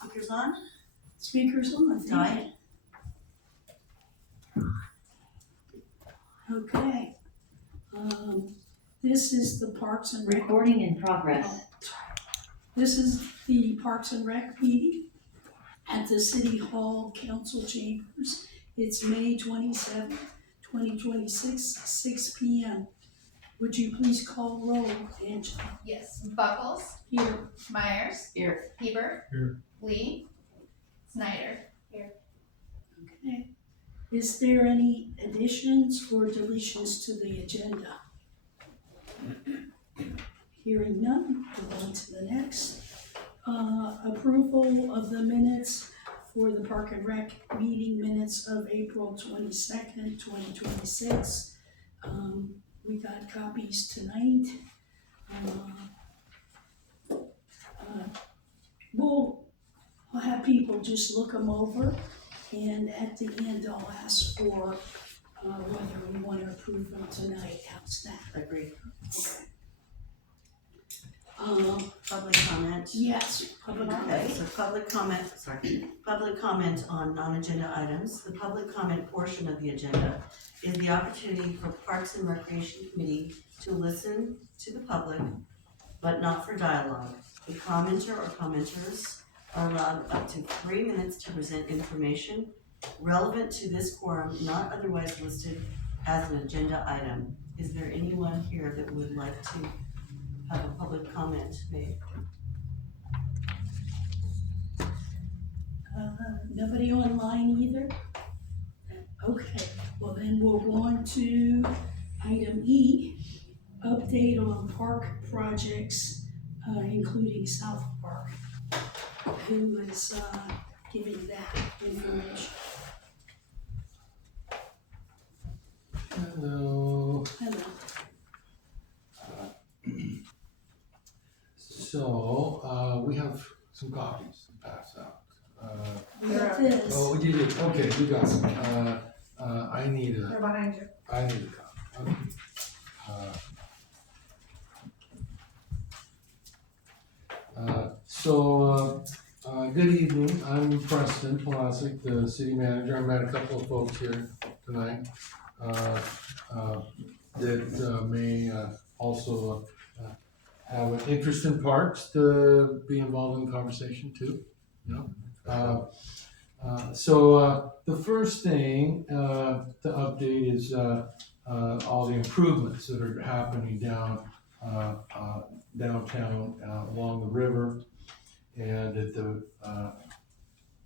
Speakers on? Speakers on, Died? Okay. This is the Parks and Rec. Recording in progress. This is the Parks and Rec meeting at the City Hall Council Chambers. It's May 27th, 2026, 6 p.m. Would you please call roll, Angela? Yes. Buckles. Here. Myers. Here. Hebert. Here. Lee. Snyder. Here. Okay. Is there any additions or deletions to the agenda? Hearing none, we'll go on to the next. Approval of the minutes for the Park and Rec meeting minutes of April 22nd, 2026. We got copies tonight. I'll have people just look them over, and at the end I'll ask for whether we want to approve them tonight. How's that? Agreed. Okay. Public comment. Yes, public Okay, comment. so public comment on non-agenda items. The public comment portion of the agenda is the opportunity for Parks and Recreation Committee to listen to the public, but not for dialogue. The commenter or commenters are allowed up to 3 minutes to present information relevant to this quorum, not otherwise listed as an agenda item. Is there anyone here that would like to have a public comment made? Nobody online either? Okay, well then we'll go on to item E, update on park projects, including South Park. Who is giving that information? Hello. Hello. So, we have some copies to pass out. Got this. Oh, you did, okay, you got some. I need They're a behind you. copy. Okay. Good evening, I'm Preston Ppolasek, the city manager. I met a couple of folks here tonight that may also have an interest in parks to be involved in the conversation too, you know. The first thing to update is all the improvements that are happening downtown along the river and at the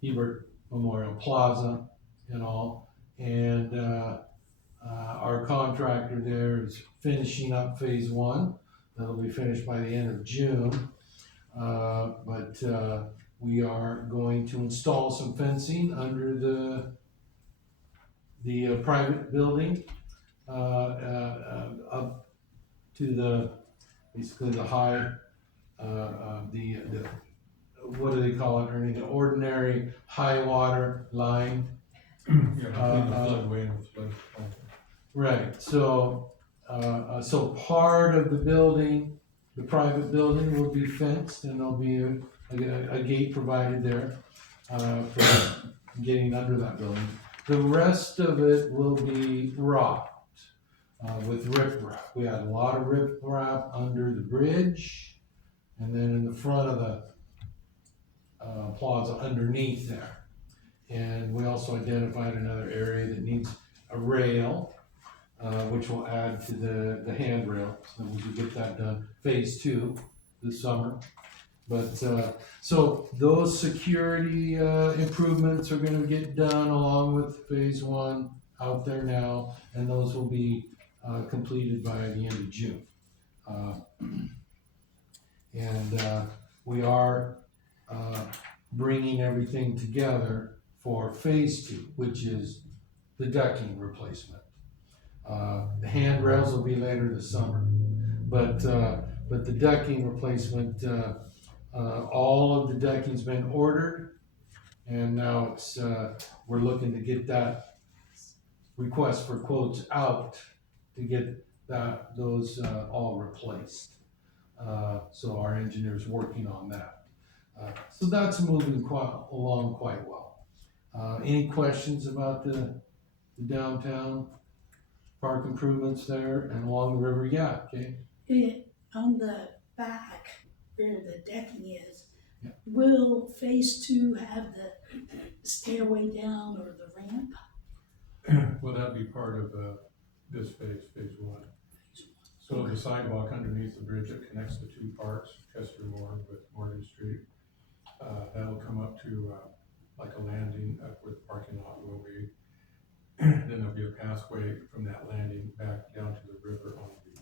Hebert Memorial Plaza and all. And our contractor there is finishing up phase 1. That'll be finished by the end of June. We are going to install some fencing under the private building up to basically the high, what do they call it, Ernie? The ordinary high water line. Right, so part of the building, the private building will be fenced, and there'll be a gate provided there for getting under that building. The rest of it will be rocked with riprap. We had a lot of riprap under the bridge, and then in the front of the plaza underneath there. And we also identified another area that needs a rail, which will add to the handrail. So we should get that done, phase 2 this summer. But so those security improvements are going to get done along with phase 1 out there now, and those will be completed by the end of June. We are bringing everything together for phase 2, which is the decking replacement. The handrails will be later this summer, but the decking replacement, all of the decking's been ordered, and now it's we're looking to get that request for quotes out to get those all replaced. So our engineer's working on that. So that's moving along quite well. Any questions about the downtown park improvements there and along the river? Yeah, okay. On the back where the decking is, Yeah. will phase two have the stairway down or the ramp? Well, that'd be part of, this phase one. So the sidewalk underneath the bridge that connects the two parks, Chester Moore with Morgan Street, that'll come up to, like a landing up where the parking lot will be. Then there'll be a pathway from that landing back down to the river on the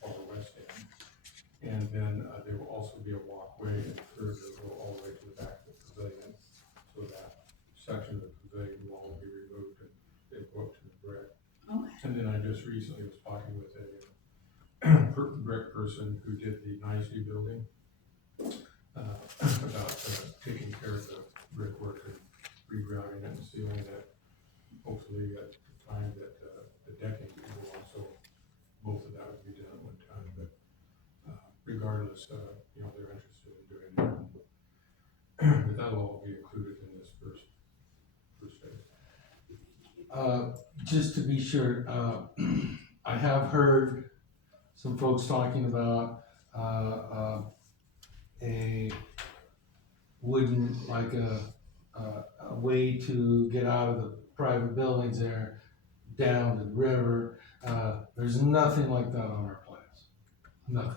far west end. And then, there will also be a walkway and curb that will go all the way to the back of the pavilion. So that section of the pavilion will all be removed and they go up to the brick. Okay. And then I just recently was talking with a brick person who did the NICE building, about taking care of the brickwork and regrouting it and sealing it. Hopefully at the time that the decking will also, both of that would be done at one time, but regardless, you know, they're interested in doing that. But that'll all be included in this first phase. Just to be sure, I have heard some folks talking about a wooden, like a way to get out of the private buildings there, down to the river. There's nothing like that on our plans. Nothing.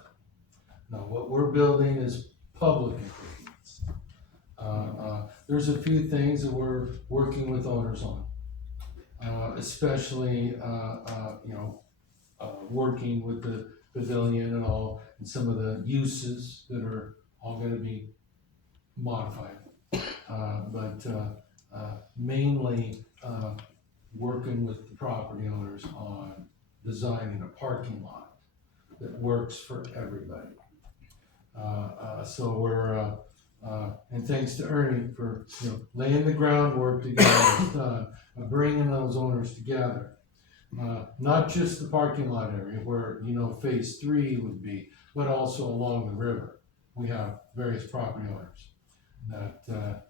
No, what we're building is public improvements. There's a few things that we're working with owners on, especially, you know, working with the pavilion and all, and some of the uses that are all gonna be modified. But mainly, working with the property owners on designing a parking lot that works for everybody. So we're, and thanks to Ernie for, you know, laying the groundwork to get all this done, bringing those owners together. Not just the parking lot area where, you know, phase three would be, but also along the river. We have various property owners that,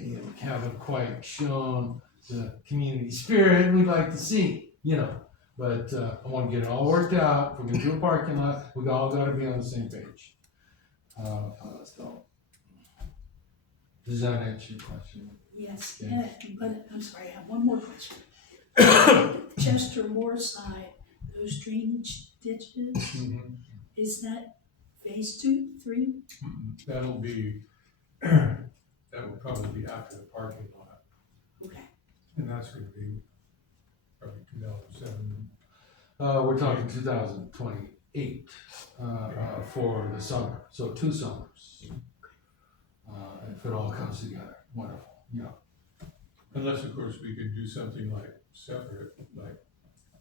you know, haven't quite shown the community spirit we'd like to see, you know. But I want to get it all worked out. If we're gonna do a parking lot, we all got to be on the same page. So, does that answer your question? Yes, Yeah. but I'm sorry, I have one more question. Chester Moore side, those drainage ditches, is that phase two, three? That'll be, that will probably be after the parking lot, Okay. and that's gonna be probably 2007. We're talking 2028 for the summer, so 2 summers. If it all comes together, wonderful. Yeah. Unless, of course, we could do something like separate, like,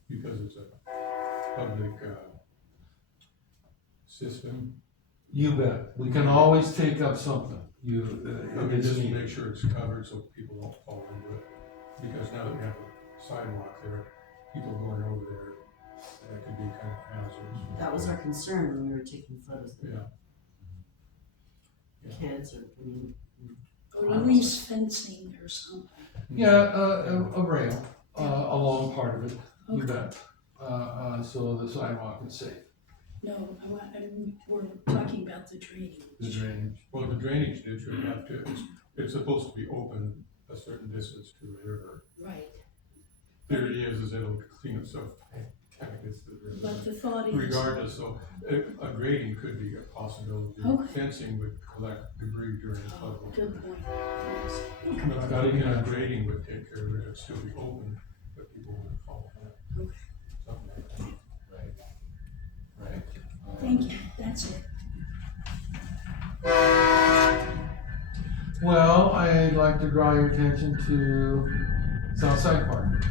because it's a public, system. You bet. We can always take up something. Just to make sure it's covered so people don't fall into it. Because now that we have a sidewalk there, people going over there, that could be kind of hazardous. That was our concern when we were taking photos of Yeah. the kids or, I mean, Or at least fencing or something. Yeah, a rail along part of it. You Okay. bet. So the sidewalk is safe. No, we're talking about the drainage. The drainage. Well, the drainage ditch would have to, it's supposed to be open a certain distance to the river. Right, Theory is it'll clean itself kind of gets to the river. but the thought is. Regardless, so a grading could be a possibility. Okay. Fencing would collect debris during the flood. Oh, good point, yes. But I think a grading would take care of it, it'd still be open, but people wouldn't fall in it. Okay. Something like that. Right. Right. Thank you, that's it. Well, I'd like to draw your attention to Southside Park.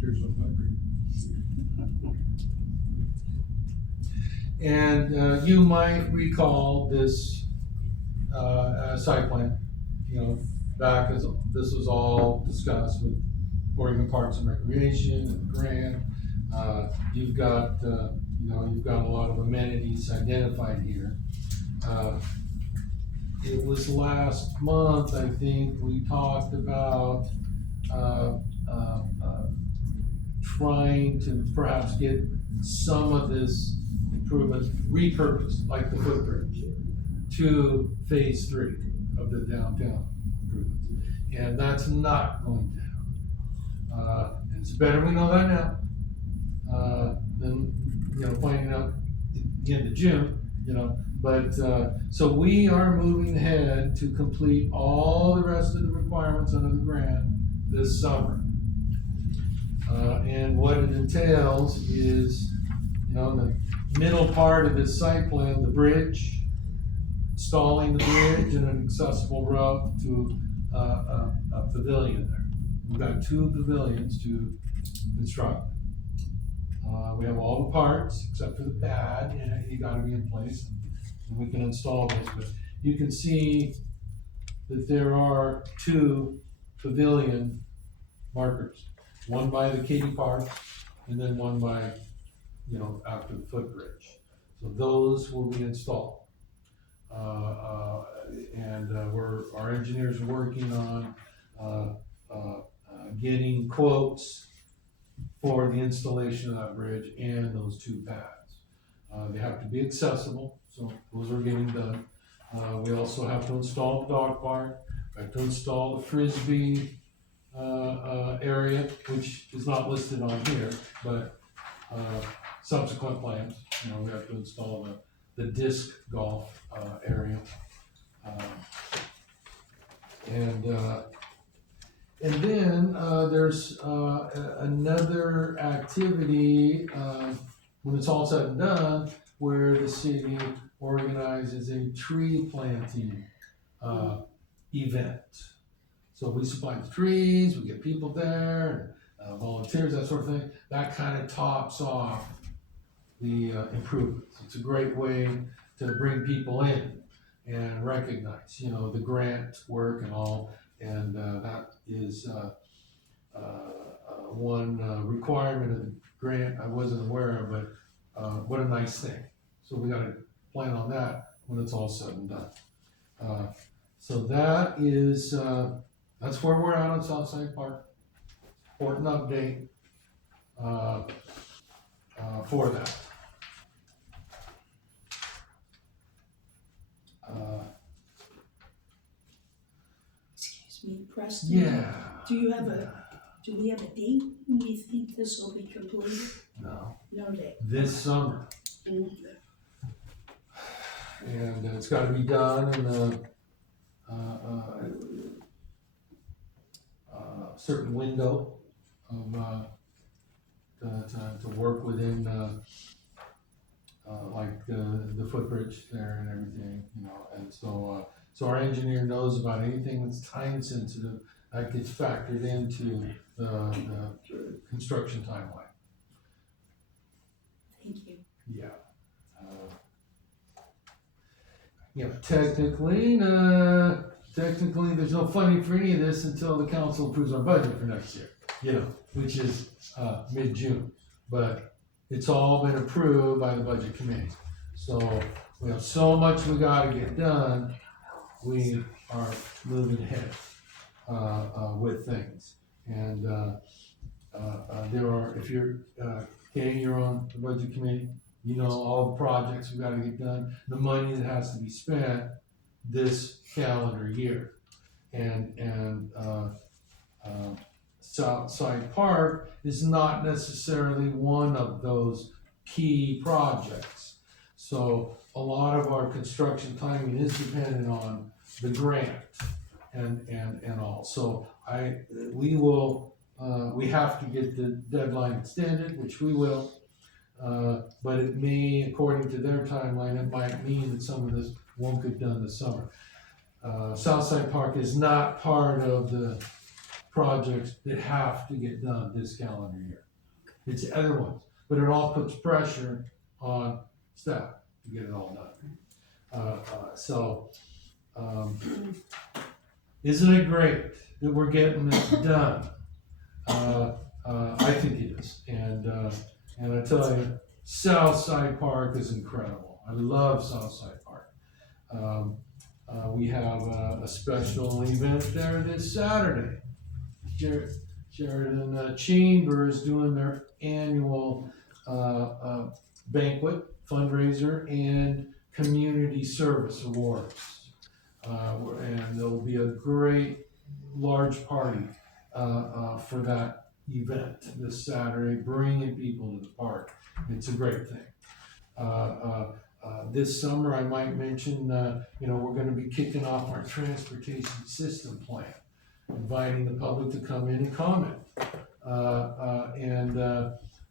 Here's what I agree. And you might recall this site plan, you know, back as this was all discussed with Oregon Parks and Recreation and the grant. You've got, you've got a lot of amenities identified here. It was last month, I think, we talked about, trying to perhaps get some of this improvement repurposed, like the footbridge, to phase 3 of the downtown improvements. And that's not going to happen. It's better we know that now, than, finding out at the end of June, But, so we are moving ahead to complete all the rest of the requirements under the grant this summer. And what it entails is, the middle part of this site plan, the bridge, installing the bridge and an accessible route to a pavilion there. We've got 2 pavilions to construct. We have all the parts except for the pad, and you gotta be in place, and we can install those. But you can see that there are 2 pavilion markers. One by the Katy Park, and then one by, after the footbridge. So those will be installed. And our engineers are working on, getting quotes for the installation of that bridge and those 2 pads. They have to be accessible, so those are getting done. We also have to install the dog park, we have to install the Frisbee area, which is not listed on here, but subsequent plans, we have to install the disc golf area. And then there's another activity when it's all said and done, where the city organizes a tree planting event. So we supply the trees, we get people there, volunteers, that sort of thing. That kind of tops off the improvements. It's a great way to bring people in and recognize, the grant work and all. And that is one requirement of the grant I wasn't aware of, but what a nice thing. So we gotta plan on that when it's all said and done. So that is, that's where we're at on Southside Park. Important update for that. Excuse me, Preston? Yeah. Do we have a date when you think this will be completed? No, No date. this summer. And it's gotta be done in a certain window of, to work within, like the footbridge there and everything, and so our engineer knows about anything that's time sensitive, that gets factored into the construction timeline. Thank you. Yeah. Technically, there's no funding for any of this until the council approves our budget for next year, which is mid-June. But it's all been approved by the budget committee. So we have so much we gotta get done, we are moving ahead with things. And there are, if you're, you're on the budget committee, all the projects we gotta get done, the money that has to be spent this calendar year. And Southside Park is not necessarily one of those key projects. So a lot of our construction timing is dependent on the grant and all. So we have to get the deadline extended, which we will. But it may, according to their timeline, it might mean that some of this won't get done this summer. Southside Park is not part of the projects that have to get done this calendar year. It's other ones, but it all puts pressure on staff to get it all done. Isn't it great that we're getting this done? I think it is, and I tell you, Southside Park is incredible. I love Southside Park. We have a special event there this Saturday. Sheridan Chamber is doing their annual banquet, fundraiser, and community service awards. And there'll be a great large party for that event this Saturday, bringing people to the park. It's a great thing. This summer, I might mention, we're gonna be kicking off our transportation system plan, inviting the public to come in and comment.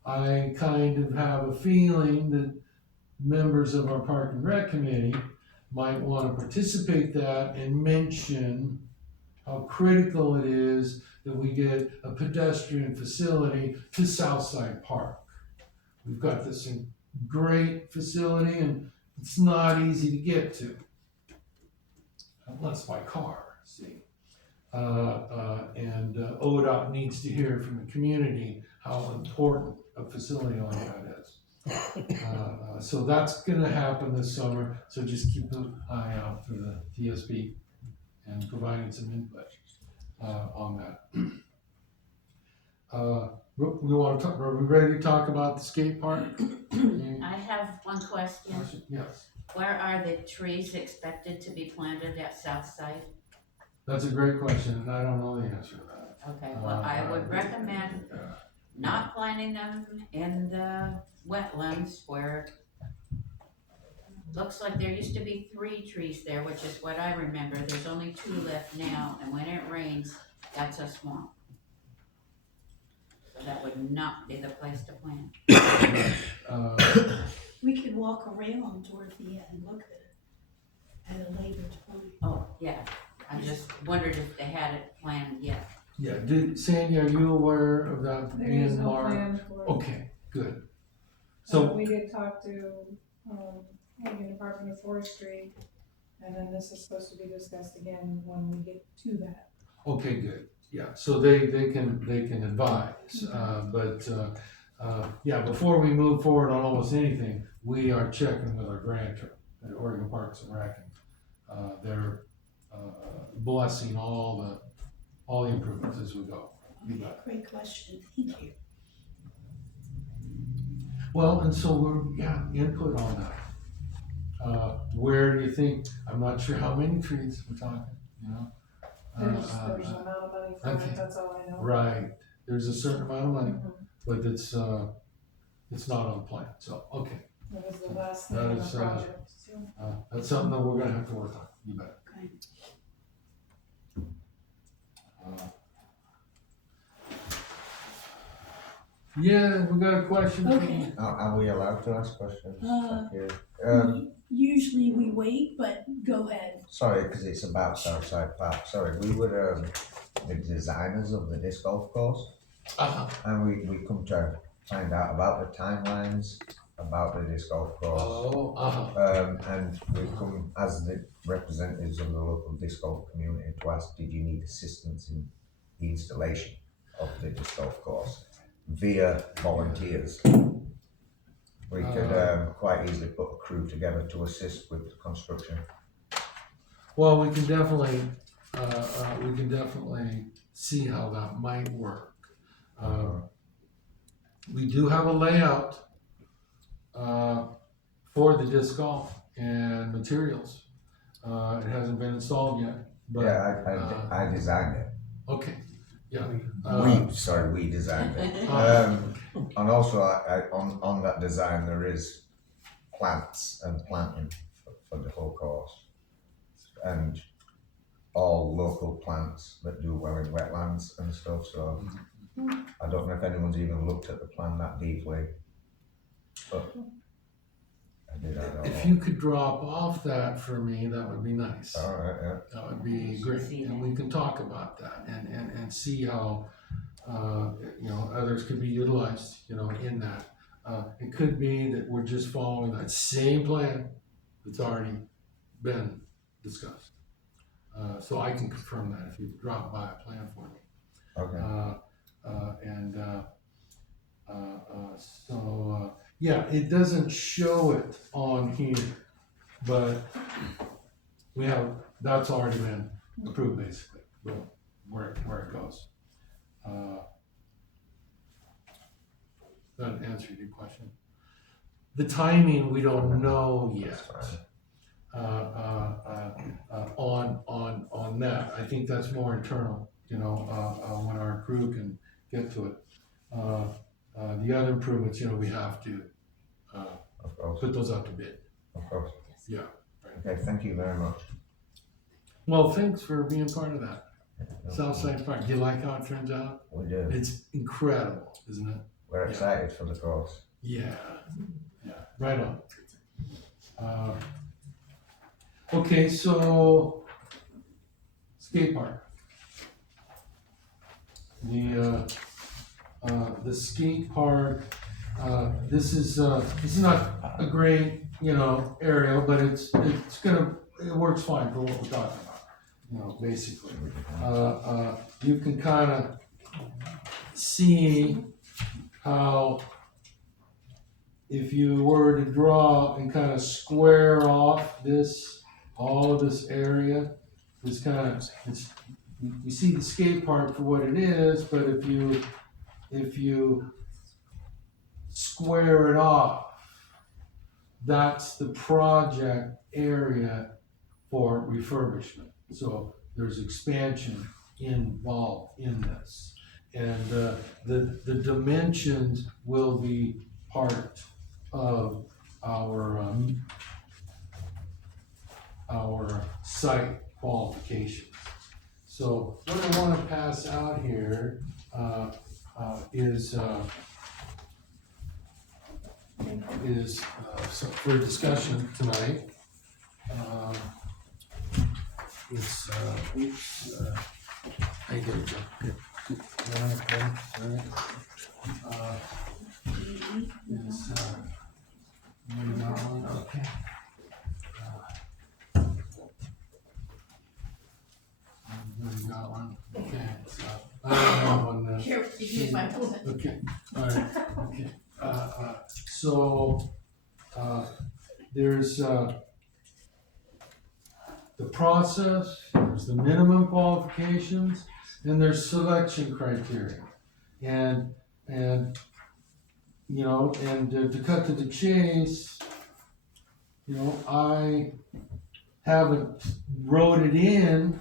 I kind of have a feeling that members of our Park and Rec Committee might wanna participate that and mention how critical it is that we get a pedestrian facility to Southside Park. We've got this great facility and it's not easy to get to. Unless by car, see. ODOT needs to hear from the community how important a facility like that is. So that's gonna happen this summer, so just keep an eye out for the TSP and providing some input on that. Are we ready to talk about the skate park? I have one question. Yes, Where are the trees expected to be planted at Southside? that's a great question, and I don't know the answer to that. Okay, well, I would recommend not planting them in the wetlands where looks like there used to be 3 trees there, which is what I remember. There's only 2 left now, and when it rains, that's a swamp. So that would not be the place to plant. We could walk around Dorothea and look at it at a later time. Oh, yeah, I just wondered if they had it planned yet. Yeah, Sandy, are you aware of that There is being no marked? plan for it. Okay, good. So, We did talk to, Oregon Department of Forestry, and then this is supposed to be discussed again when we get to that. okay, good. Yeah, so they can advise, yeah, before we move forward on almost anything, we are checking with our grantor at Oregon Parks and Rec. They're blessing all the improvements as we go. You bet. Great question, thank you. Well, and so input on that. Where do you think, I'm not sure how many trees we're talking, you know? There's an amount of money for okay. it, that's all I know. Right, there's a certain amount of money, Mhm. but it's not on the plan, so, okay. That was the last thing That in the is, project, so. That's something that we're gonna have to work on, you bet. Okay. Yeah, we got a question. Okay. Are we allowed to ask questions? Uh, Thank you. Usually we wait, but go ahead. Sorry, because it's about Southside Park. Sorry, we were the designers of the disc golf course, and we come to find out about the timelines about the disc golf course. And we've come as the representatives of the local disc golf community to ask, did you need assistance in the installation of the disc golf course via volunteers? We could quite easily put a crew together to assist with the construction. Well, we can definitely see how that might work. We do have a layout for the disc golf and materials. It hasn't been installed yet, but. Yeah, I designed it. Okay, yeah. We designed it. And also on that design, there is plants and planting for the whole course. And all local plants that do well in wetlands and stuff, so I don't know if anyone's even looked at the plan that deeply, but I did add If you could drop off that for me, that would be nice. all right, yeah. That would be great, and we can talk about that and see how, others could be utilized, in that. It could be that we're just following that same plan that's already been discussed. So I can confirm that if you drop by a plan for me. Okay, Yeah, it doesn't show it on here, but that's already been approved basically, where it goes. That answered your question. The timing, we don't know yet. that's fine. On that, I think that's more internal, when our crew can get to it. The other improvements, we have to, Of course, put those out to bid. of course. Yeah. Okay, thank you very much. Well, thanks for being part of that. Southside Park, do you like how it turns out? We do. It's incredible, isn't it? We're excited for the course. Yeah, right on. Okay, so skate park. The skate park, this is not a great, area, but it works fine for what we're talking about, basically. You can kind of see how if you were to draw and kind of square off all of this area, you see the skate park for what it is, but if you square it off, that's the project area for refurbishment. So there's expansion involved in this. And the dimensions will be part of our site qualifications. So what I want to pass out here is for discussion tonight. I get it, Joe. Okay. You got one. Okay. So I don't have one then. Here, you can use my phone. Okay. All right. Okay. So there's the process. There's the minimum qualifications, and there's selection criteria, and to cut to the chase, I haven't wrote it in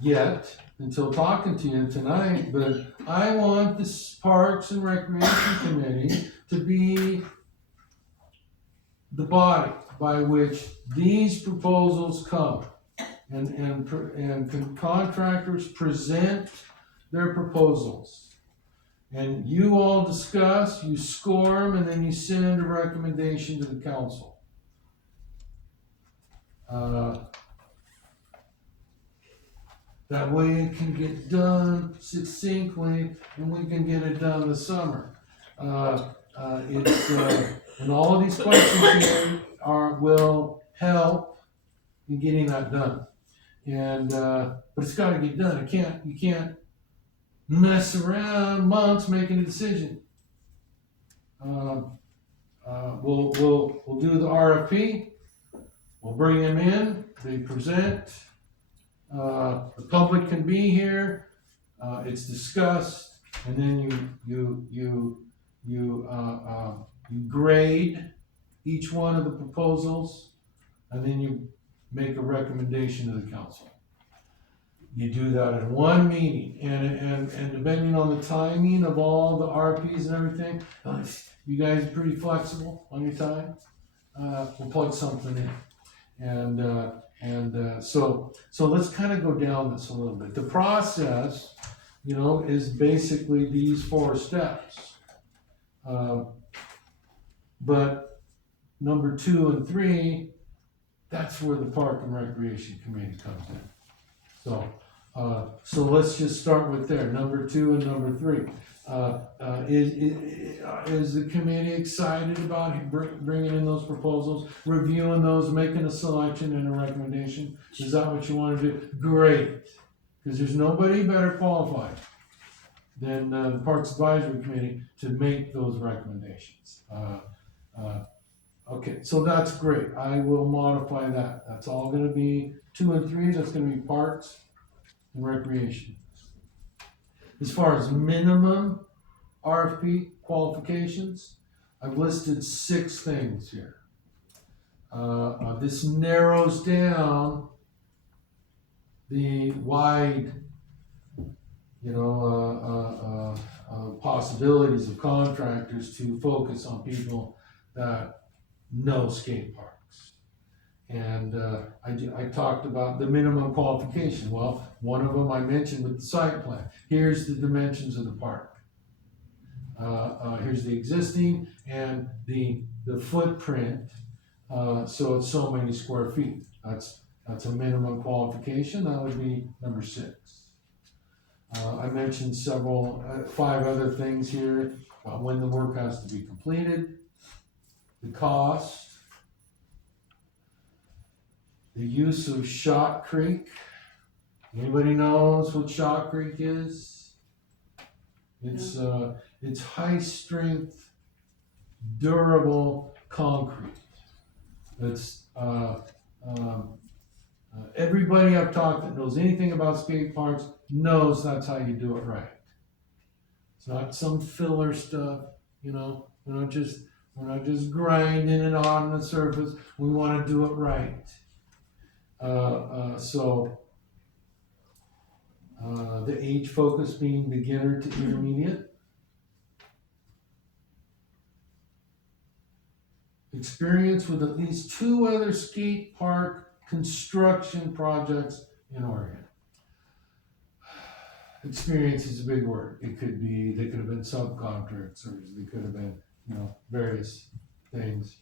yet until talking to you tonight, but I want the Parks and Recreation Committee to be the body by which these proposals come, and contractors present their proposals. And you all discuss, you score them, and then you send a recommendation to the council. That way it can get done succinctly, and we can get it done this summer. And all of these questions here will help in getting that done. And but it's got to get done. You can't mess around months making a decision. We'll do the RFP. We'll bring them in. They present. The public can be here. It's discussed, and then you grade each one of the proposals, and then you make a recommendation to the council. You do that in one meeting, and depending on the timing of all the RPs and everything, you guys are pretty flexible on your time. We'll plug something in, and so let's kind of go down this a little bit. The process, is basically these 4 steps. But number 2 and 3, that's where the Park and Recreation Committee comes in. So let's just start with there, number 2 and number 3. Is the committee excited about bringing in those proposals, reviewing those, making a selection and a recommendation? Is that what you wanna do? Great, cause there's nobody better qualified than the Parks Advisory Committee to make those recommendations. Okay, so that's great, I will modify that, that's all gonna be 2 and 3, that's gonna be Parks and Recreation. As far as minimum RFP qualifications, I've listed 6 things here. This narrows down the wide, possibilities of contractors to focus on people that know skate parks. And I talked about the minimum qualification. Well, one of them I mentioned with the site plan. Here's the dimensions of the park. Here's the existing and the footprint. So it's so many square feet. That's a minimum qualification. That would be number 6. I mentioned 5 other things here about when the work has to be completed, the cost, the use of shot creek. Anybody knows what shot creek is? It's high strength, durable concrete. It's everybody I've talked that knows anything about skate parks knows that's how you do it right. It's not some filler stuff, we're not just grinding it on the surface. We want to do it right. The age focus being beginner to intermediate. Experience with at least 2 other skate park construction projects in Oregon. Experience is a big word. They could have been subcontractors, they could have been, various things.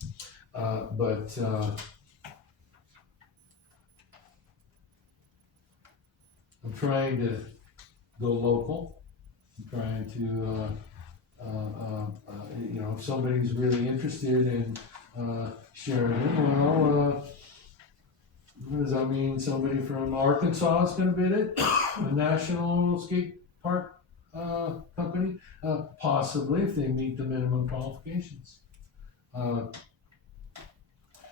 But I'm trying to go local. I'm trying to, if somebody's really interested in Sheridan, well, what does that mean? Somebody from Arkansas is going to bid it? A national skate park company? Possibly, if they meet the minimum qualifications.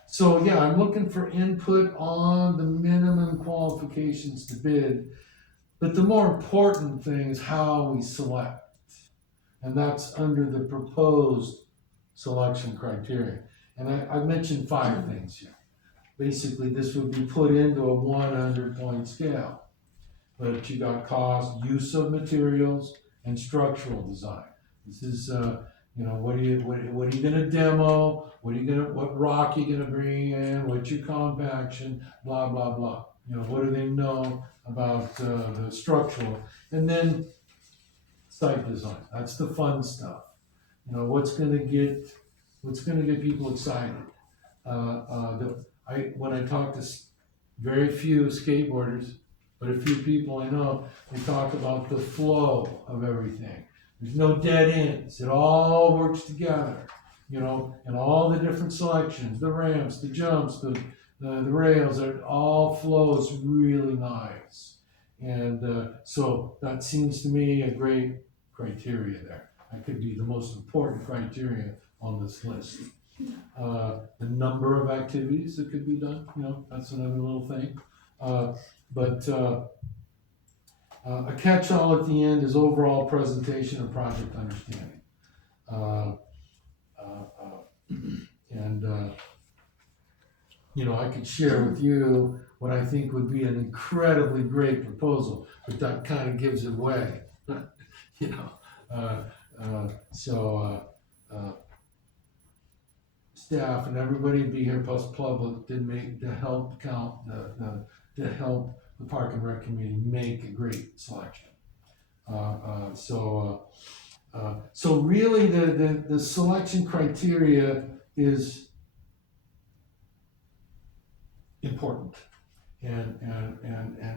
So yeah, I'm looking for input on the minimum qualifications to bid, but the more important thing is how we select. And that's under the proposed selection criteria. And I mentioned 5 things here. Basically, this would be put into a 100-point scale. But you got cost, use of materials, and structural design. This is, what are you gonna demo? What rock are you gonna bring in? What's your compaction? Blah, blah, blah. What do they know about the structural? And then site design. That's the fun stuff. What's gonna get people excited? When I talk to very few skateboarders, but a few people I know, they talk about the flow of everything. There's no dead ends. It all works together, and all the different selections, the ramps, the jumps, the rails, it all flows really nice. And so that seems to me a great criteria there. That could be the most important criteria on this list. The number of activities that could be done, that's another little thing. But a catch-all at the end is overall presentation and project understanding. I could share with you what I think would be an incredibly great proposal, but that kind of gives it away. Staff and everybody would be here, plus public, to help to help the Park and Rec Committee make a great selection. So really the selection criteria is important.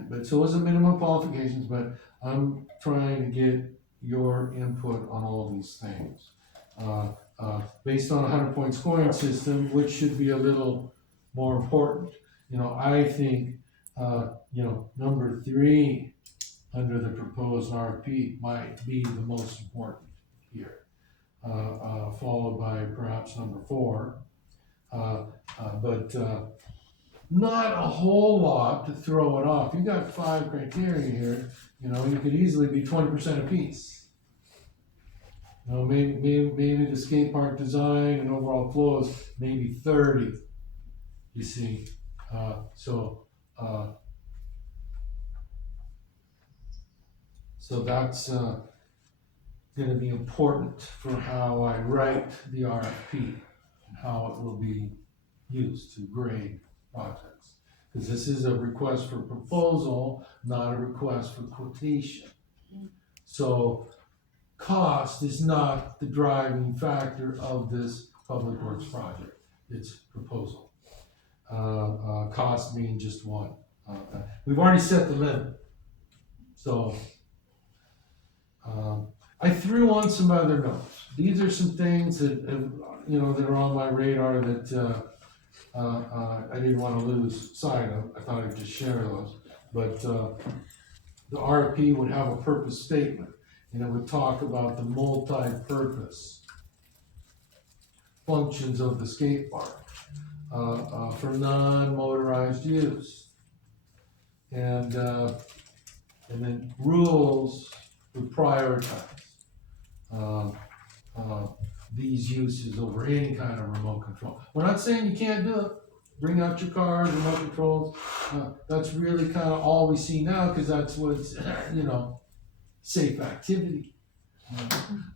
But so is the minimum qualifications, but I'm trying to get your input on all these things. Based on a 100-point scoring system, which should be a little more important. I think, number 3 under the proposed RFP might be the most important here, followed by perhaps number 4. But not a whole lot to throw it off. You got 5 criteria here, you could easily be 20% apiece. Maybe the skate park design and overall flows, maybe 30, you see. So that's gonna be important for how I write the RFP and how it will be used to grade projects. Because this is a request for proposal, not a request for quotation. So cost is not the driving factor of this public works project, it's proposal. Cost being just one. We've already set the limit. So I threw on some other notes. These are some things that that are on my radar that I didn't want to lose sight of. I thought I'd just share those. But the RFP would have a purpose statement, and it would talk about the multi-purpose functions of the skate park for non-motorized use, and then rules would prioritize these uses over any kind of remote control. We're not saying you can't do it. Bring out your cars, remote controls. That's really kind of all we see now, because that's what's safe activity.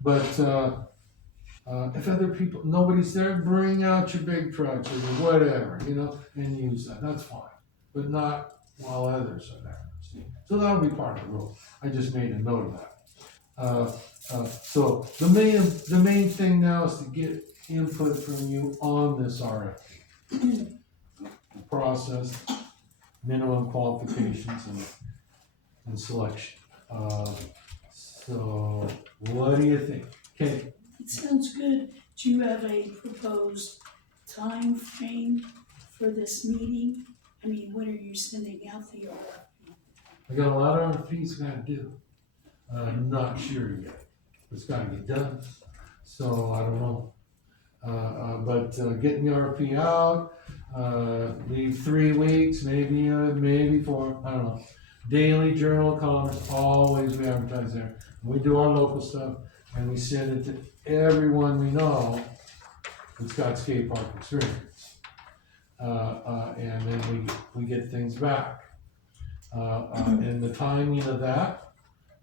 But if other people, nobody's there, bring out your big trucks or whatever, and use that. That's fine, but not while others are there. See? So that'll be part of the rule. I just made a note of that. So the main thing now is to get input from you on this RFP. The process, minimum qualifications, and selection. So what do you think? Okay. It sounds good. Do you have a proposed time frame for this meeting? I mean, when are you sending out the RFP? I got a lot of RFPs I gotta do. I'm not sure yet. It's gotta get done. So I don't know. But getting the RFP out, leave 3 weeks, maybe 4, I don't know. Daily Journal of Commerce, always we advertise there. We do our local stuff, and we send it to everyone we know that's got skate park experience. And then we get things back. And the timing of that,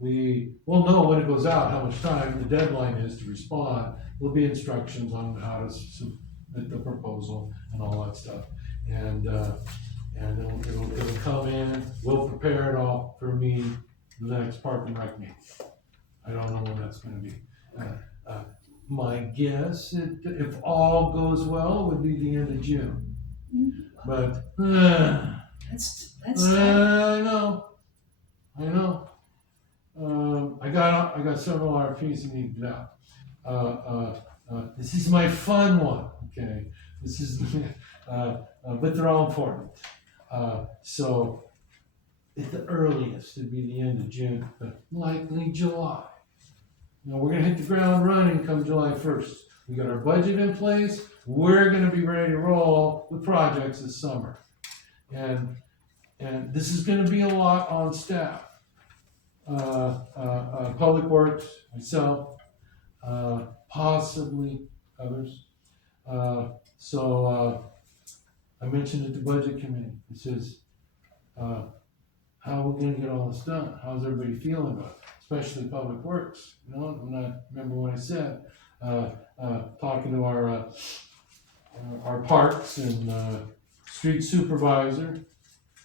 we will know when it goes out, how much time the deadline is to respond. There'll be instructions on how to submit the proposal and all that stuff. And it'll come in, we'll prepare it all for me, the next Park and Rec meeting. I don't know when that's gonna be. My guess, if all goes well, would be the end of June. But, That's I know. I got several RFPs that need to get out. This is my fun one, okay? This is, but they're all important. So at the earliest, it'd be the end of June, but likely July. We're gonna hit the ground running come July 1st. We got our budget in place. We're gonna be ready to roll with projects this summer. And this is gonna be a lot on staff. Public Works, myself, possibly others. So I mentioned at the budget committee, it says, how are we gonna get all this done? How's everybody feeling about it? Especially Public Works, and I remember what I said, talking to our parks and street supervisor.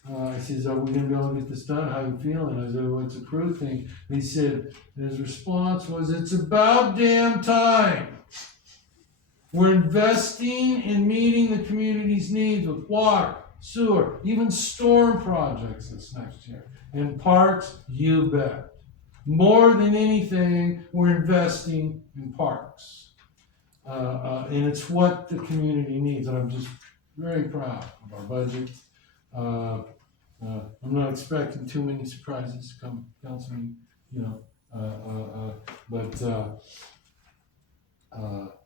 I says, are we gonna be able to get this done? How you feeling? I said, well, it's a crew thing. And he said, and his response was, it's about damn time. We're investing in meeting the community's needs with water, sewer, even storm projects this next year. And parks, you bet. more than anything, we're investing in parks. And it's what the community needs, and I'm just very proud of our budget. I'm not expecting too many surprises come council meeting, you know, but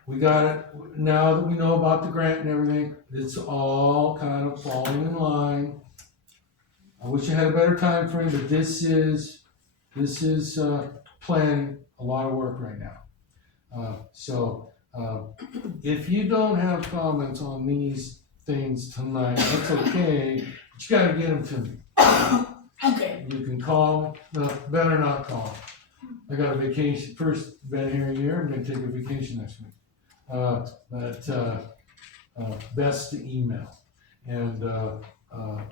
we got it, now that we know about the grant and everything, it's all kind of falling in line. I wish I had a better time frame, but this is planning a lot of work right now. So if you don't have comments on these things tonight, that's okay, but you gotta get them to me. Okay. You can call, no, better not call. I got a vacation, first been here a year, I'm gonna take a vacation next week. Best to email and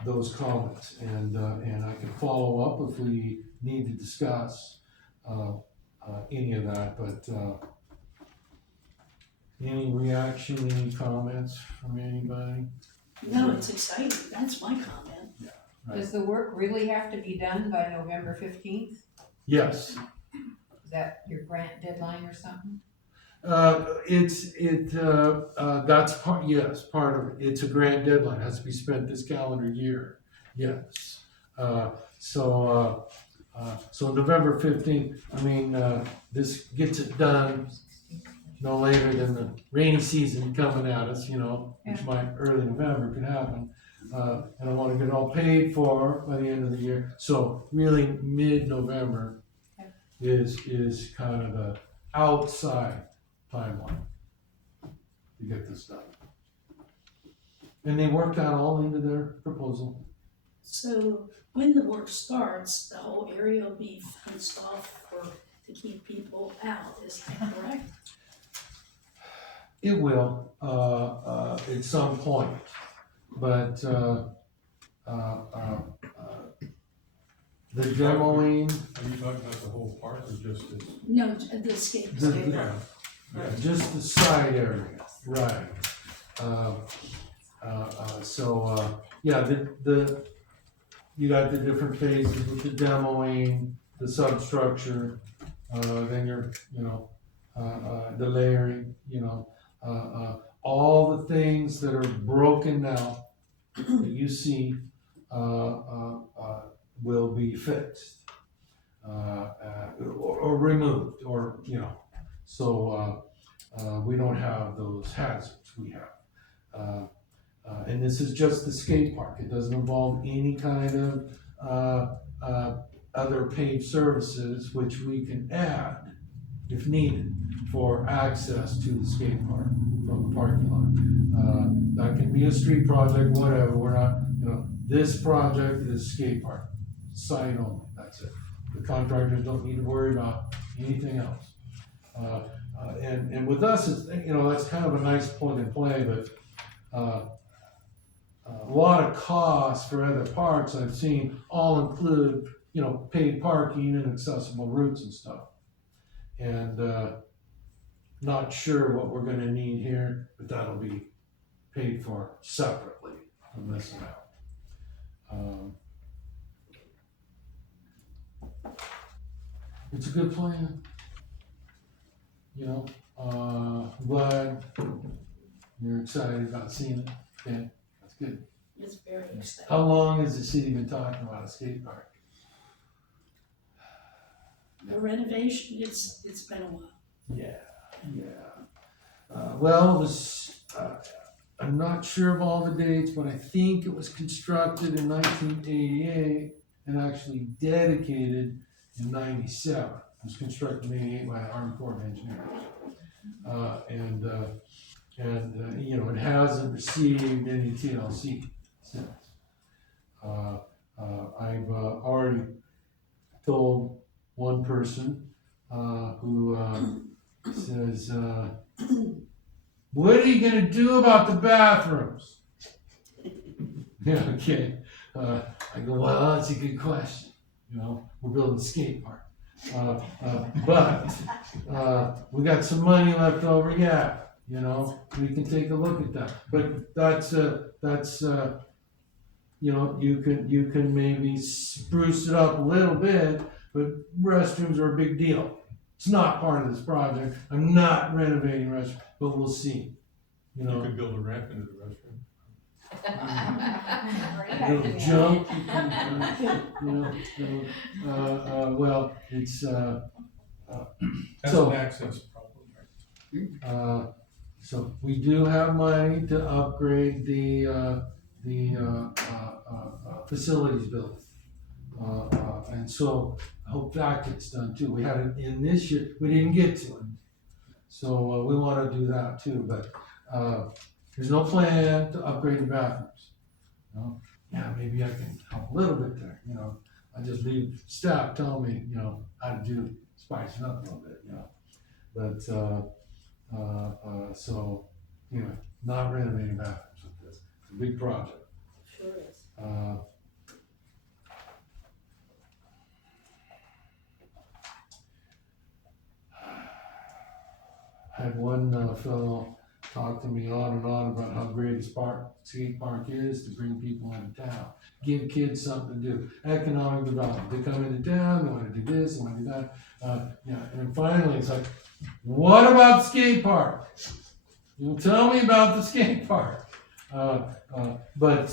those comments, and I can follow up if we need to discuss any of that, but any reaction, any comments from anybody? No, it's exciting, that's my comment. Does the work really have to be done by November 15th? Yes. Is that your grant deadline or something? That's part, yes, part of it. It's a grant deadline, has to be spent this calendar year, yes. So November 15th, I mean, this gets it done no later than the rainy season coming at us, you know, which might early November could happen. And I wanna get it all paid for by the end of the year, so really mid-November is kind of the outside timeline to get this done. And they worked that all into their proposal. So when the work starts, the whole area will be fenced off to keep people out, is that correct? It will, at some point, but, the demoing, Are you talking about the whole park or just this? No, the escape. yeah, just the side area, right. Yeah, you got the different phases with the demoing, the substructure, then the layering, all the things that are broken now that you see, will be fixed, or removed, or, so, we don't have those hazards we have. And this is just the skate park, it doesn't involve any kind of, other paid services which we can add if needed for access to the skate park from the parking lot. That can be a street project, whatever, we're not, this project is skate park, site only, that's it. The contractors don't need to worry about anything else. And with us, it's, that's kind of a nice plug and play, but, a lot of costs for other parks I've seen all include, paid parking and accessible routes and stuff. And, not sure what we're gonna need here, but that'll be paid for separately from this amount. It's a good plan. Glad you're excited about seeing it. Okay, that's good. It's very exciting. How long has the city been talking about a skate park? The renovation, it's been a while. Yeah. Well, it was, I'm not sure of all the dates, but I think it was constructed in 1988 and actually dedicated in 97. It was constructed in 88 by the Army Corps of Engineers. It hasn't received any TLC since. I've already told one person who says, what are you gonna do about the bathrooms? Yeah, okay. I go, well, that's a good question. We're building a skate park. But we got some money left over, yeah, we can take a look at that. But that's you can maybe spruce it up a little bit but restrooms are a big deal. It's not part of this project. I'm not renovating restrooms, but we'll see. You You know, could build a ramp into the restroom. little jump, well, it's, That's So- an access problem, right? so we do have money to upgrade the facilities building. And so I hope that gets done too. We had it in this year, we didn't get to it. So, we wanna do that too, but, there's no plan to upgrade the bathrooms. You know? Yeah, maybe I can help a little bit there, you know, I just leave staff telling me, you know, how to do, spice it up a little bit, you know. But, so, anyway, not renovating bathrooms with this, it's a big project. Sure is. I had one fellow talk to me on and on about how great his skate park is to bring people into town. Give kids something to do, economic development, they come into town, they wanna do this, they wanna do that. And finally, it's like, what about the skate park? You tell me about the skate park. But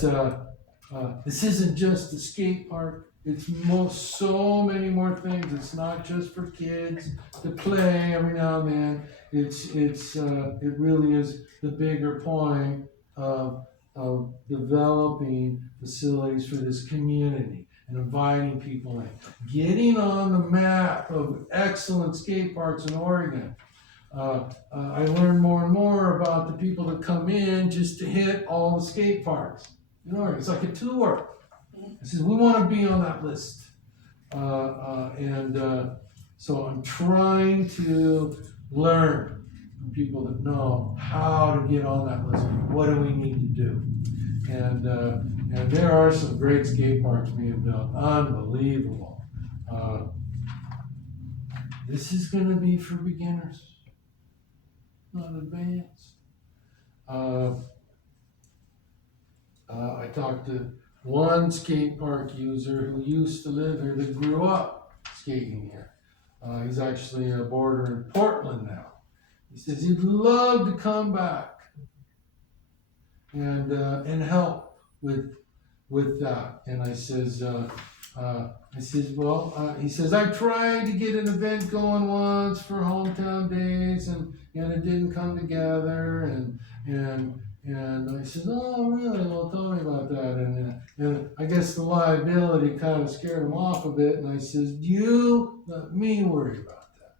this isn't just the skate park. It's so many more things. It's not just for kids to play every now and then. It really is the bigger point of developing facilities for this community and inviting people in, getting on the map of excellent skate parks in Oregon. I learned more and more about the people that come in just to hit all the skate parks in Oregon. It's like a tour. I said, we want to be on that list. So I'm trying to learn from people that know how to get on that list. What do we need to do? And there are some great skate parks being built. Unbelievable. This is going to be for beginners, not advanced. I talked to one skate park user who used to live here that grew up skating here. He's actually a boarder in Portland now. He says he'd love to come back and help with that. And I says, he says, I tried to get an event going once for hometown days and it didn't come together and I said, oh, really? Well, tell me about that. And I guess the liability kind of scared him off a bit. And I says, you let me worry about that.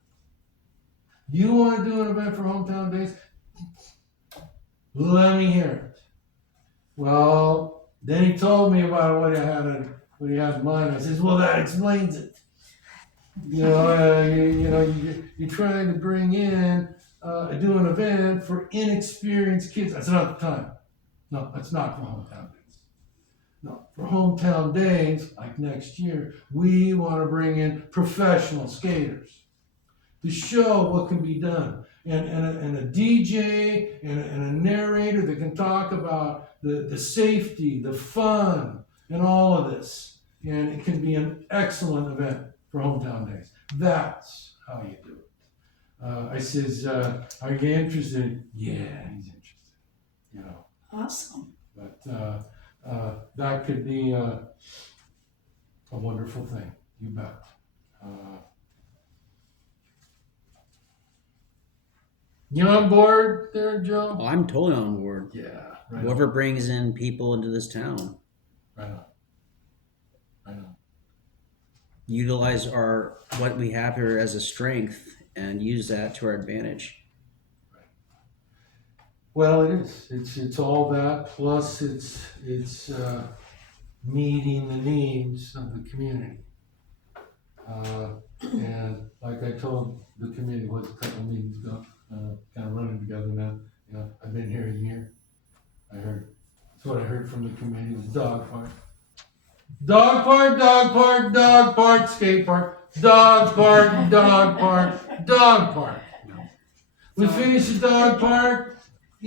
You want to do an event for hometown days? Let me hear it. Well, then he told me about what he had in mind. I says, well, that explains it. You're trying to bring in do an event for inexperienced kids. That's not the time. No, that's not for hometown days. No, for hometown days, like next year, we want to bring in professional skaters to show what can be done. And a DJ and a narrator that can talk about the safety, the fun, and all of this. And it can be an excellent event for hometown days. That's how you do it. I says, are you interested? Yeah, he's interested. You know. Awesome. But that could be a wonderful thing. You bet. You on board there, Joe? Oh, I'm totally on board. Yeah. Right Whoever on. brings in people into this town, Right on. Right on. utilize what we have here as a strength and use that to our advantage. Well, it is. It's all that. Plus, it's meeting the needs of the community. And like I told the committee, was a couple of meetings ago, kind of running together now. You know, I've been here a year. That's what I heard from the committee was dog park. Dog park, dog park, dog park, skate park, dog park, dog park, dog park. We finished the dog park,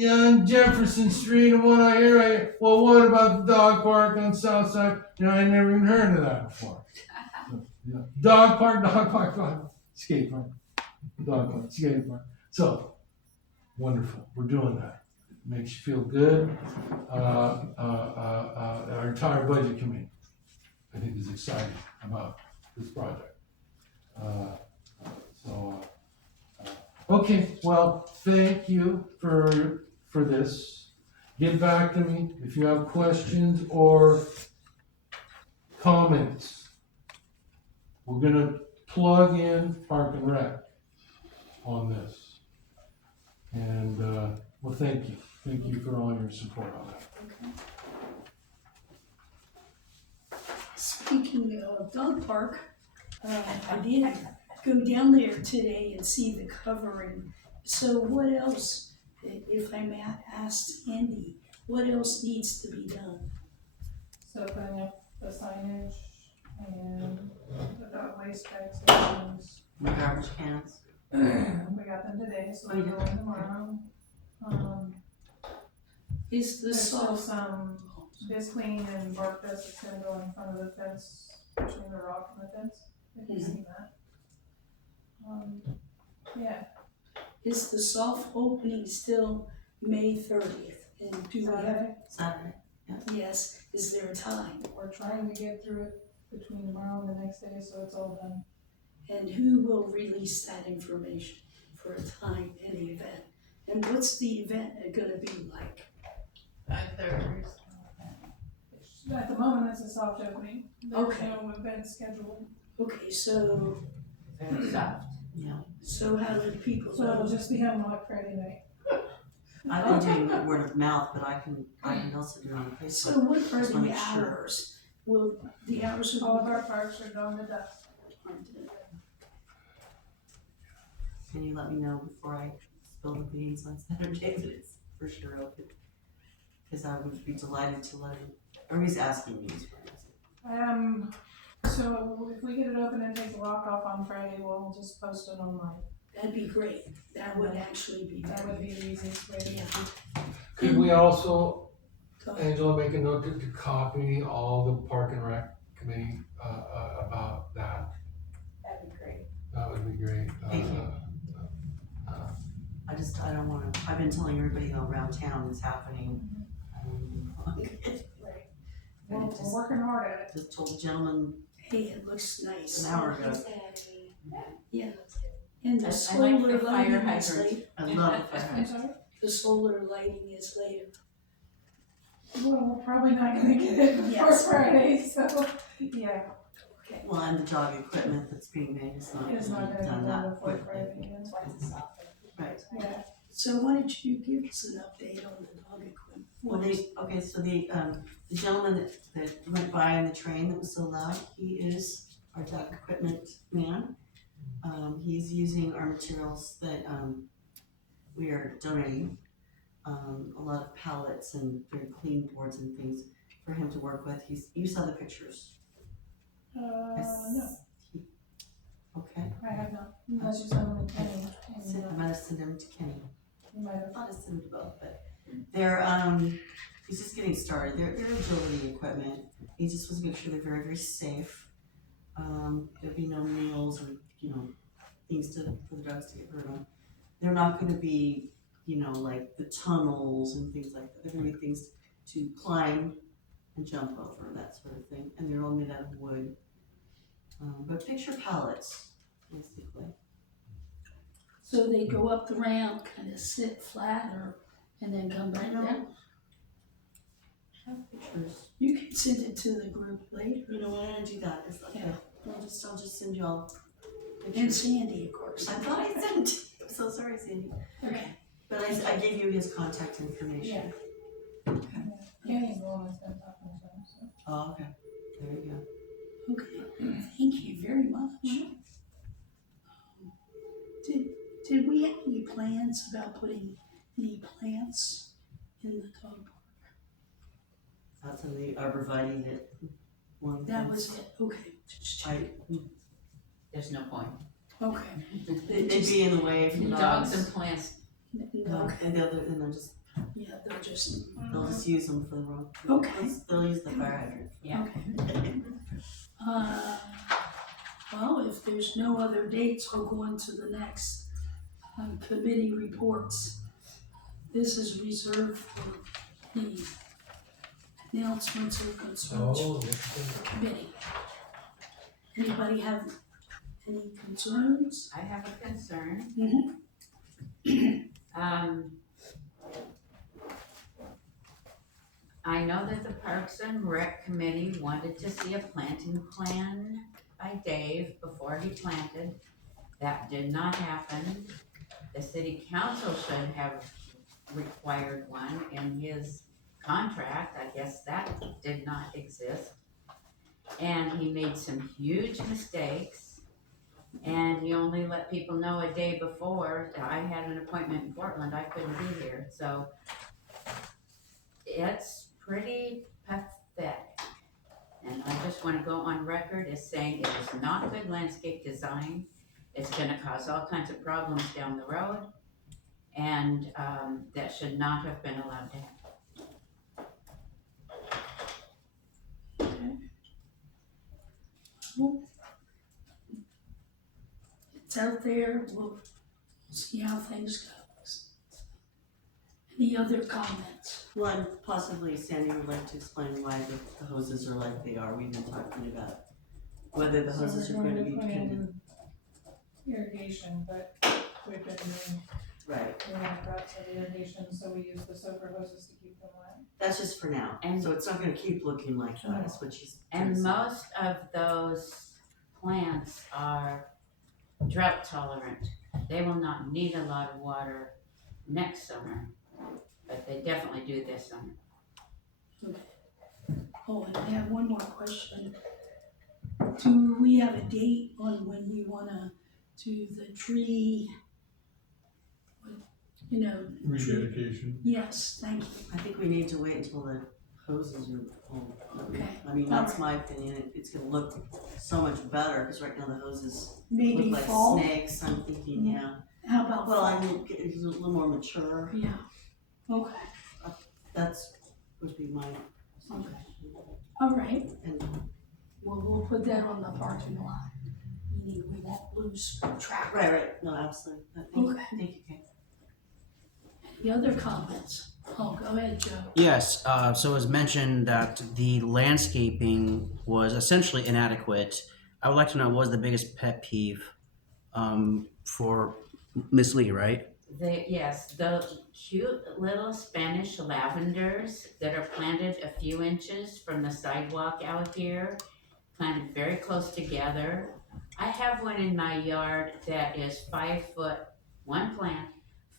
on Jefferson Street, and when I hear, well, what about the dog park on South Side? I never even heard of that before. Yeah. Dog park, skate park. Dog park, skate park. So, wonderful, we're doing that. Makes you feel good. Our entire budget committee, I think, is excited about this project. Okay, well, thank you for this. Get back to me if you have questions or comments. We're gonna plug in Park and Rec on this. And, well, thank you. Thank you for all your support on that. Speaking of dog park, I did go down there today and see the covering. So what else, if I may ask Andy, what else needs to be done? So putting up the signage and the dog waste bags and things. The garbage cans. We got them today, so we'll go in tomorrow. Is the There's still soft, some disc clean and bark dust that's gonna go in front of the fence, between the rock and the fence, if you see that. Yeah, is the soft opening still May 30th? And do we have, Saturday, Saturday. yes, is there a time? we're trying to get through it between tomorrow and the next day, so it's all done. And who will release that information for a time and the event? And what's the event gonna be like? At the moment, it's a soft opening. There's Okay. no event scheduled, Okay, so Soft. Yeah. how do people so it'll know? just be on like Friday night. I've been doing word of mouth, but I can also do it on Facebook. So what are Just wanna the make sure. hours? Will the hours All of of our parks are dawn to dusk. Can you let me know before I spill the beans on Saturday that it's for sure open? Cause I would be delighted to let him, everybody's asking me. So if we get it open and take the lock off on Friday, we'll just post it online. That'd be great. That would actually be That would very, be the easiest way to do yeah. it. Could we also, Go ahead. Angela, make a note to copy all the Park and Rec committee, about that? That'd be great. That would be great. Thank you. I don't wanna, I've been telling everybody around town it's happening. Right. I We're just- working hard at it. Just told the gentleman Hey, it looks nice. an hour ago, Yeah. And I the like solar the fire lighting is hydrant. later. I love the fire I'm hydrant. sorry? The solar lighting is later. Well, we're probably not gonna get it before Yes. Friday, so, yeah, Okay. Well, and the dog equipment that's being made is not it's not gonna be gonna done be done that before quickly. Friday again. Right. Yeah, So why don't you give us an update on the dog equipment? Well, so the gentleman that went by on the train that was so loud, he is our dog equipment man. He's using our materials that, we are donating, a lot of pallets and very clean boards and things for him to work with. You saw the pictures. no, Okay, I have not, unless you send them to Kenny. I might have sent them to Kenny. You might I have. thought I sent them to both, but they're, he's just getting started. They're agility equipment. He just wants to make sure they're very, very safe. There'll be no nails or, things for the dogs to get hurt on. They're not gonna be, like the tunnels and things like that. They're gonna be things to climb and jump over, that sort of thing. And they're all made out of wood. But picture pallets, basically. So they go up the ramp, kind of sit flat and then come back down? I have pictures. You can send it to the group later. You know what, I'm gonna do that. It's like, Yeah. I'll just send y'all And pictures. Sandy, of course. I thought I sent. I'm so sorry, Sandy. Okay. But I gave you his contact information. Kenny's the one that's been talking to him, so. Oh, okay. There you go. Okay, thank you very much. Did we have any plans about putting any plants in the dog park? That's in the arborvitae that one. That was it, okay, just check. There's no point. Okay. They'd be in the way for the Dogs dogs. and plants. Okay, And they'll just, yeah, they'll just use them for the wrong. Okay. They'll use the fire hydrant. Yeah. okay. Well, if there's no other dates, we'll go into the next committee reports. This is reserved for the announcements or concerns for the committee. Anybody have any concerns? I have a concern. I know that the Parks and Rec Committee wanted to see a planting plan by Dave before he planted. That did not happen. The city council should have required one in his contract. I guess that did not exist. And he made some huge mistakes. And he only let people know a day before. I had an appointment in Portland, I couldn't be here, so it's pretty pathetic. And I just wanna go on record as saying it is not good landscape design. It's gonna cause all kinds of problems down the road. And, that should not have been allowed to happen. It's out there, we'll see how things go. Any other comments? Well, and possibly Sandy would like to explain why the hoses are like they are. We've been talking about whether the hoses are going to be put pinned. in irrigation, but we've been doing, Right, we have drops of irrigation, so we use the soaker hoses to keep them wet. that's just for now. And- So it's not gonna keep looking like that, is what she's. trying to And say. most of those plants are drought tolerant. They will not need a lot of water next summer, but they definitely do this summer. Oh, and I have one more question. Do we have a date on when we wanna do the tree? You know, tree, Rededication. yes, thank you, I think we need to wait until the hoses are full. okay. I mean, that's my opinion. It's gonna look so much better, cause right now the hoses Maybe look like fall, snakes. I'm thinking, yeah. how about Well, I fall? mean, it's a little more mature. Yeah, okay, That's, would be my suggestion. all right, And we'll put that on the parking lot, meaning we won't lose track. right, no, absolutely. Okay. Thank you, Kate. Any other comments? Oh, go ahead, Joe. Yes, so it was mentioned that the landscaping was essentially inadequate. I would like to know what was the biggest pet peeve for Miss Lee, right? Yes, the cute little Spanish lavenders that are planted a few inches from the sidewalk out here, planted very close together. I have one in my yard that is 5 foot, one plant,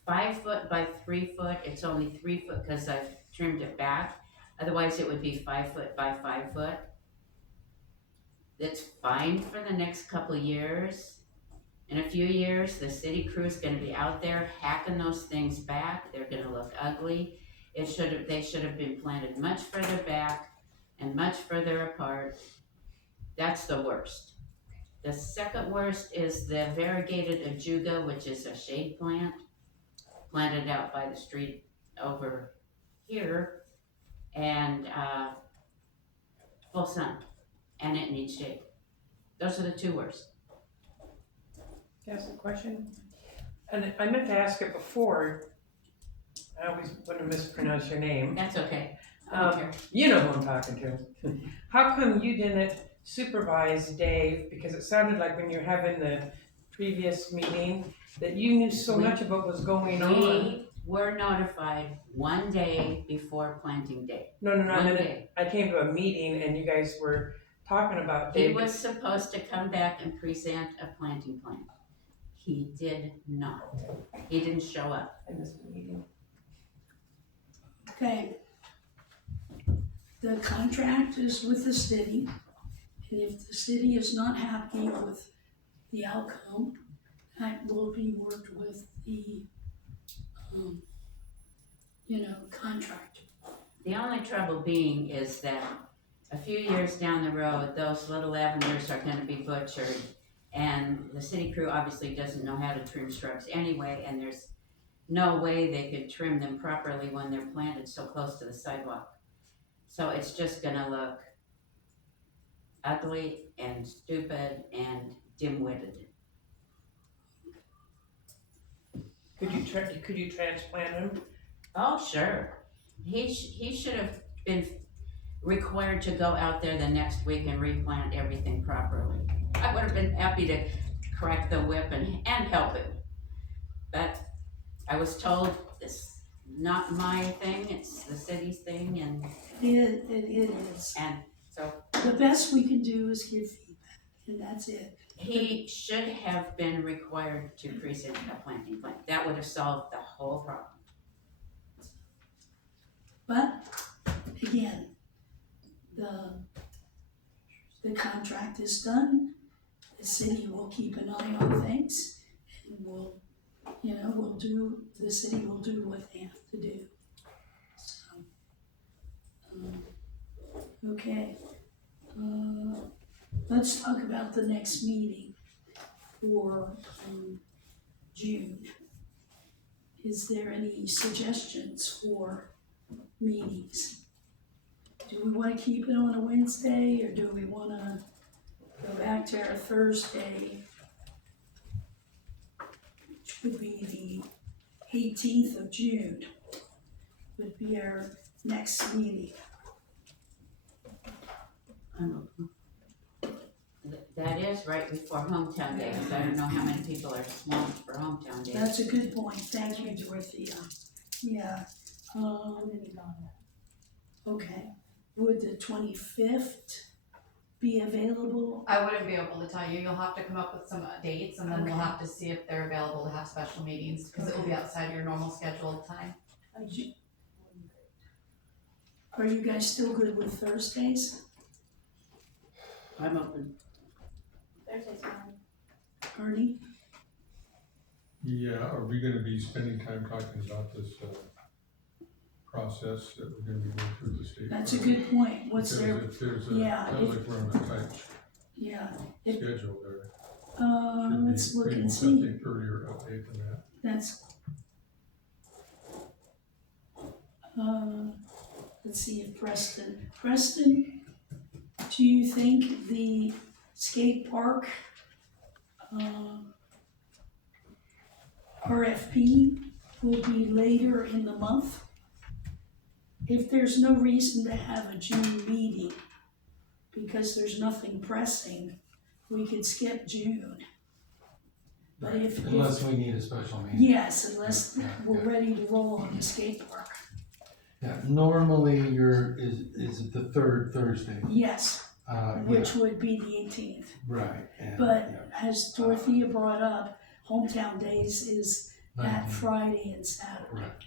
5 foot by 3 foot. It's only 3 foot because I've trimmed it back. Otherwise, it would be 5 foot by 5 foot. That's fine for the next couple years. In a few years, the city crew is gonna be out there hacking those things back. They're gonna look ugly. They should have been planted much further back and much further apart. That's the worst. The second worst is the variegated ajuga, which is a shade plant, planted out by the street over here, and full sun, and it needs shade. Those are the two worst. Can I ask a question? And I meant to ask it before. I always want to mispronounce your name. That's okay. I don't care. You know who I'm talking to. How come you didn't supervise Dave? Because it sounded like when you're having the previous meeting that you knew so much about what was going on. We were notified one day before planting day. No, I One mean, day. I came to a meeting and you guys were talking about He Dave. was supposed to come back and present a planting plan. He did not. He didn't show up. I missed the meeting. Okay. The contract is with the city, and if the city is not happy with the outcome, that will be worked with the, contractor. The only trouble being is that a few years down the road, those little lavenders are gonna be butchered. And the city crew obviously doesn't know how to trim shrubs anyway, and there's no way they could trim them properly when they're planted so close to the sidewalk. So it's just gonna look ugly and stupid and dim-witted. Could you transplant him? Oh, sure. He should have been required to go out there the next week and replant everything properly. I would have been happy to crack the whip and help him. But I was told it's not my thing, it's the city's thing, and It is. so The best we can do is give feedback, and that's it. he should have been required to present a planting plan. That would have solved the whole problem. But, again, the contract is done, the city will keep an eye on things, and the city will do what they have to do. So, okay, let's talk about the next meeting for, June. Is there any suggestions for meetings? Do we wanna keep it on a Wednesday, or do we wanna go back to our Thursday, which would be the 18th of June, would be our next meeting? That is right before hometown day, so I don't know how many people are swamped for hometown day. That's a good point, thank you, Dorothea. Yeah, okay, would the 25th be available? I wouldn't be able to tell you, you'll have to come up with some dates, and then we'll Okay. have to see if they're available to have special meetings, because it will be outside your normal scheduled time. Are you guys still good with Thursdays? I'm open. Thursday's fine. Ernie? Yeah, are we gonna be spending time talking about this, process that we're gonna be going through the state? That's a good point, what's Because there, if there's a, yeah, sounds like we're on a tight yeah, if, schedule there. let's Should look be maybe and see, something earlier update than that. that's. Let's see if Preston, do you think the skate park, RFP will be later in the month? If there's no reason to have a June meeting, because there's nothing pressing, we could skip June. But if, Unless we need a special meeting. yes, unless Yeah, we're yeah. ready to roll on the skate park. Yeah, normally is it the third Thursday? Yes, Yeah, which would be the 18th. right. And, But yeah, as Dorothea brought up, hometown days is that 19th. Friday and Saturday. Correct,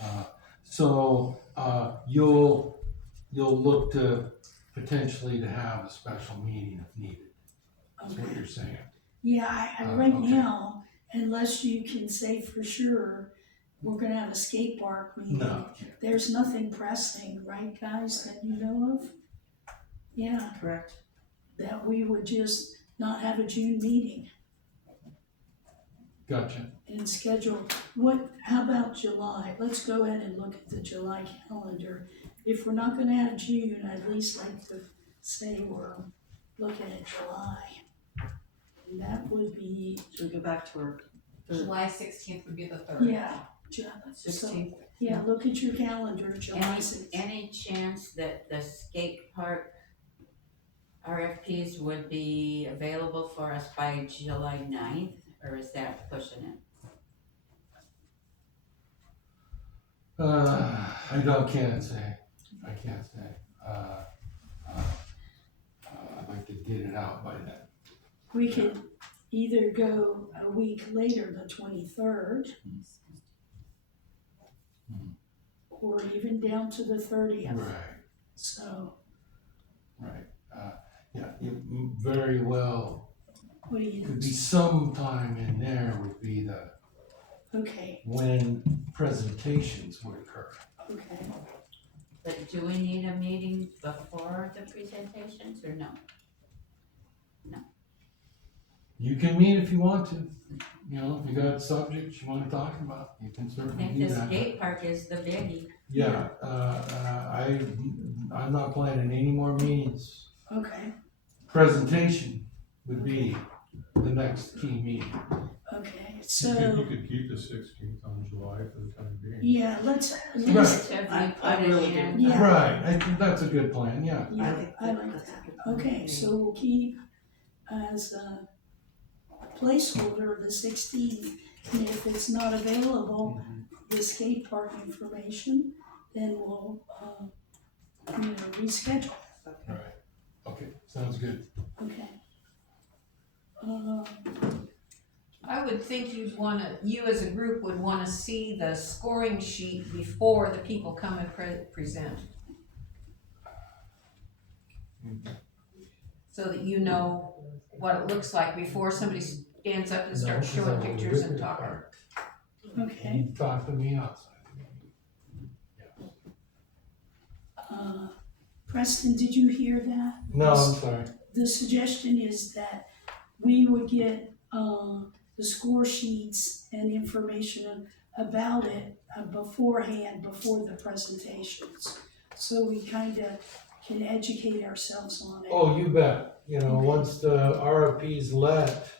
yeah. So, you'll look to potentially to have a special meeting if needed, is what Okay. you're saying. Yeah, right okay. now, unless you can say for sure, we're gonna have a skate park meeting. No. There's nothing pressing, right, guys, that you know of? Yeah, Correct. that we would just not have a June meeting Gotcha. and schedule, how about July? Let's go ahead and look at the July calendar. If we're not gonna have June, I'd at least like to say we're looking at July. And that would be, Should we go back to our July 16th would be the third. yeah, so, 16th? yeah, look at your calendar, July 6th. Any chance that the skate park RFPs would be available for us by July 9th, or is that pushing it? Can't say. I can't say. I'd like to get it out by then. We could either go a week later, the 23rd, or even down to the 30th. Right, So, right. Yeah, very well, what do you could be think? sometime in there would be Okay, when presentations would occur. okay. But do we need a meeting before the presentations, or no? You can meet if you want to. you know, if you got subjects you wanna talk about, you can I certainly think do this that. skate park is the biggie. Yeah, I'm not planning any more meetings. Okay, Presentation would be the next key meeting. okay, You so, could keep the 16th on July for the time being. yeah, let's, Have I you put really it in? do. Yeah. Right, I think that's a good plan, yeah. I yeah, think I like that's a that. good plan. Okay, so we'll keep as a placeholder the 16th, and if it's not available, the skate park information, then we'll, reschedule, Right, okay, sounds good. okay. I would think you as a group would wanna see the scoring sheet before the people come and present. So that you know what it looks like before somebody stands up and starts showing pictures and talking. Okay, You talk to me outside. Preston, did you hear that? No, I'm sorry. The suggestion is that we would get, the score sheets and information about it beforehand, before the presentations. So we kinda can educate ourselves on it. Oh, you bet. You know, once the RFP's let,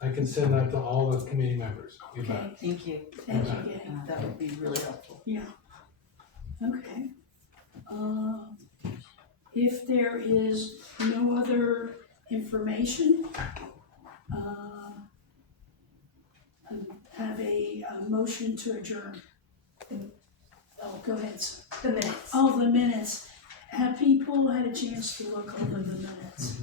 I can send that to all the committee members. You bet. Okay, Thank you. thank you, gang. That would be really helpful. Yeah, okay. If there is no other information, have a motion to adjourn. Oh, go ahead, sir. The minutes. Oh, the minutes. Have people had a chance to look over the minutes?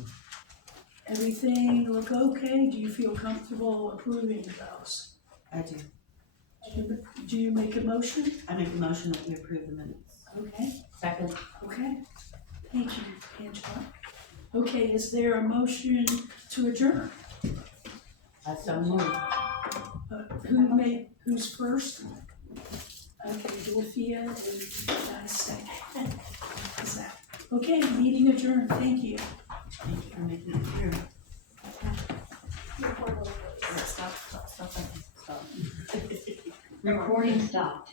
Everything look okay? Do you feel comfortable approving those? I do. Do you make a motion? I make a motion that we approve the minutes. Okay. Second. Okay, thank you, Angela. Okay, is there a motion to adjourn? So moved. Who's first? Okay, Dorothea and I second. Is that, okay, meeting adjourned, thank you. Thank you for making it clear. Stop. Recording stopped.